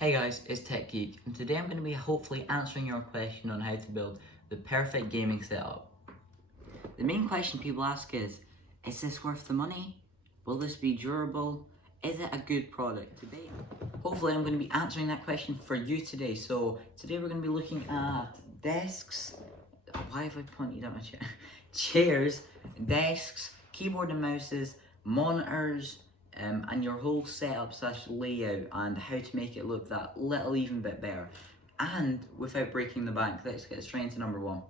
Hey guys, it's Tech Geek, and today I'm going to be hopefully answering your question on how to build the perfect gaming setup. The main question people ask is this worth the money? Will this be durable? Is it a good product today? Hopefully I'm going to be answering that question for you today. So today we're going to be looking at desks. Why have I pointed at my chair? Chairs, desks, keyboard and mouses, monitors, and your whole setup slash layout and how to make it look that little even bit better. And without breaking the bank, let's get straight into number one.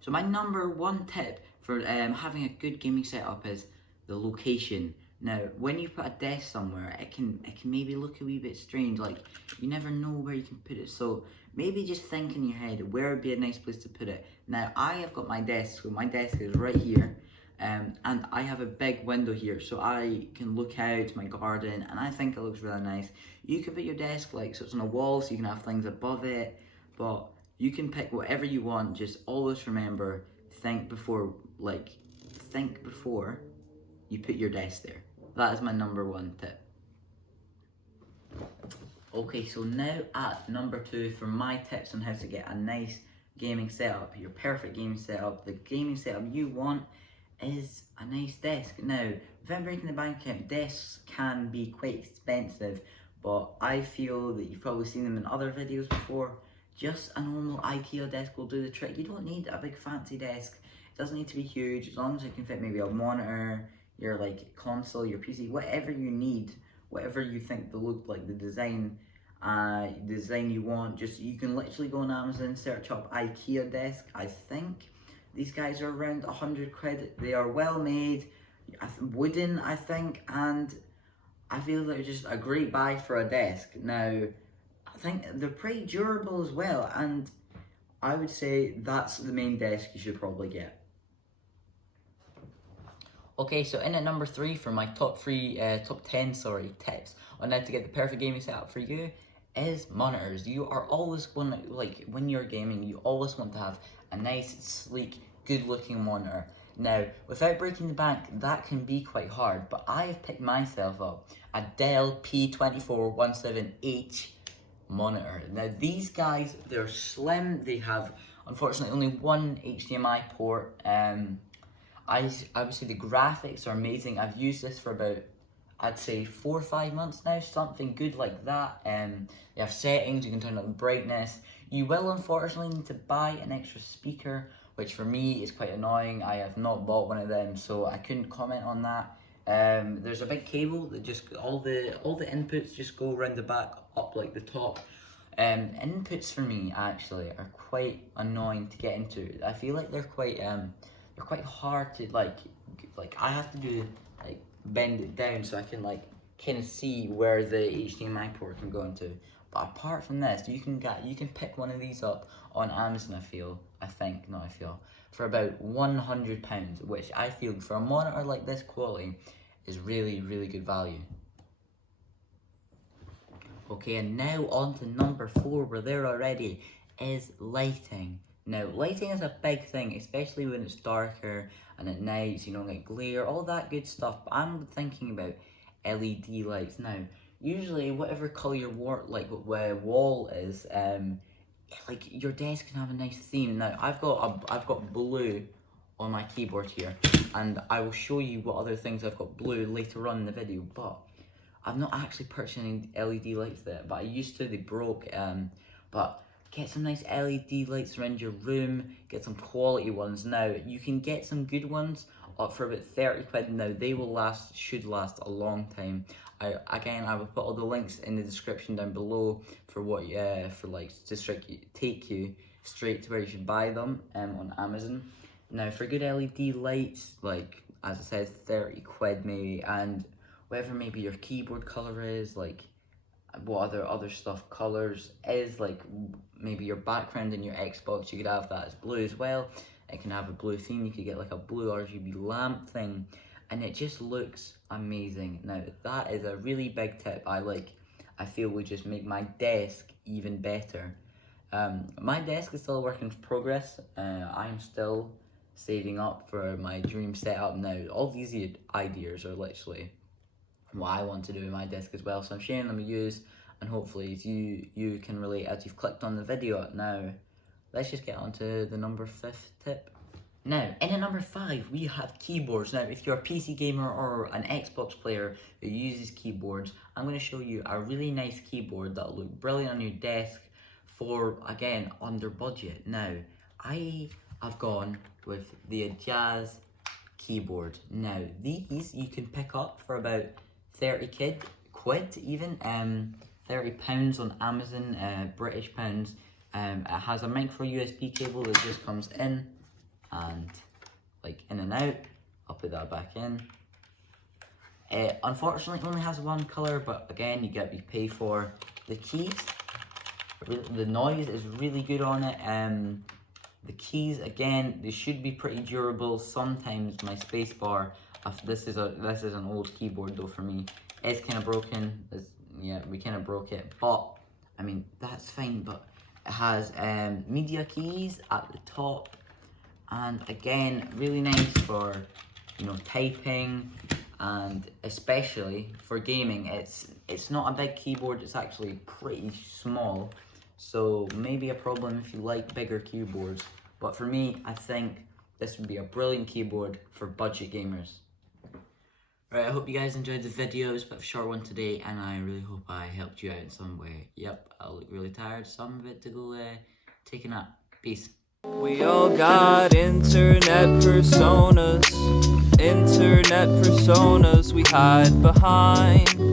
So my number one tip for having a good gaming setup is the location. Now, when you put a desk somewhere, it can maybe look a wee bit strange. Like you never know where you can put it. So maybe just think in your head where would be a nice place to put it. Now, I have got my desk. So my desk is right here. And I have a big window here, so I can look out to my garden, and I think it looks really nice. You can put your desk like so it's on a wall, so you can have things above it, but you can pick whatever you want. Just always remember, think before you put your desk there. That is my number one tip. Okay, so now at number two for my tips on how to get a nice gaming setup, your perfect gaming setup, the gaming setup you want is a nice desk. Now, without breaking the bank account, desks can be quite expensive, but I feel that you've probably seen them in other videos before. Just a normal IKEA desk will do the trick. You don't need a big fancy desk. It doesn't need to be huge, as long as it can fit maybe a monitor, your like console, your PC, whatever you need, whatever you think the look like, the design you want. Just you can literally go on Amazon, search up IKEA desk. I think these guys are around 100 quid. They are well made, wooden I think, and I feel they're just a great buy for a desk. Now, I think they're pretty durable as well, and I would say that's the main desk you should probably get. Okay, so in at number three for my top 10 tips on how to get the perfect gaming setup for you is monitors. You are always like when you're gaming, you always want to have a nice, sleek, good-looking monitor. Now, without breaking the bank, that can be quite hard, but I have picked myself up a Dell P2417H monitor. Now, these guys, they're slim. They have, unfortunately, only one HDMI port. I would say the graphics are amazing. I've used this for about, I'd say 4 or 5 months now, something good like that. They have settings, you can turn up the brightness. You will unfortunately need to buy an extra speaker, which for me is quite annoying. I have not bought one of them, so I couldn't comment on that. There's a big cable that just, all the inputs just go around the back, up like the top. Inputs for me actually are quite annoying to get into. I feel like they're quite hard to like I have to do like bend it down so I can like kind of see where the HDMI port can go into. But apart from this, you can pick one of these up on Amazon. I think for about £100, which I feel for a monitor like this quality is really, really good value. Okay, and now on to number four. We're there already. Is lighting. Now, lighting is a big thing, especially when it's darker and at night, like glare, all that good stuff. But I'm thinking about LED lights. Now, usually whatever color your wall is, like your desk can have a nice theme. Now, I've got blue on my keyboard here, and I will show you what other things I've got blue later on in the video, but I've not actually purchased any LED lights there, but I used to, they broke, but get some nice LED lights around your room, get some quality ones. Now, you can get some good ones up for about 30 quid. Now, they should last a long time. I will put all the links in the description down below for take you straight to where you should buy them on Amazon. Now, for good LED lights, like, as I said, 30 quid maybe, and whatever maybe your keyboard color is, like, what other stuff colors is, like maybe your background in your Xbox, you could have that as blue as well. It can have a blue theme. You could get like a blue RGB lamp thing, and it just looks amazing. Now, that is a really big tip I feel would just make my desk even better. My desk is still a work in progress. I'm still saving up for my dream setup now. All these ideas are literally what I want to do with my desk as well. So I'm sharing them with you, and hopefully you can relate as you've clicked on the video. Now, let's just get on to the number 5th tip. Now, in at number 5, we have keyboards. Now, if you're a PC gamer or an Xbox player who uses keyboards, I'm going to show you a really nice keyboard that'll look brilliant on your desk for, again, under budget. Now, I have gone with the Jazz keyboard. Now, these you can pick up for about 30 quid even, £30 on Amazon, British pounds. It has a micro USB cable that just comes in and like in and out. I'll put that back in. It unfortunately only has one color, but again, you pay for the keys. The noise is really good on it. The keys, again, they should be pretty durable. Sometimes my spacebar, this is an old keyboard though for me, it's kind of broken. Yeah, we kind of broke it, but I mean that's fine. But it has media keys at the top, and again, really nice for, you know, typing, and especially for gaming. It's not a big keyboard, it's actually pretty small, so maybe a problem if you like bigger keyboards, but for me, I think this would be a brilliant keyboard for budget gamers. Right, I hope you guys enjoyed the video. It was a bit of a short one today, and I really hope I helped you out in some way. Yep, I look really tired, so I'm about to go take a nap. Peace. We all got internet personas we hide behind.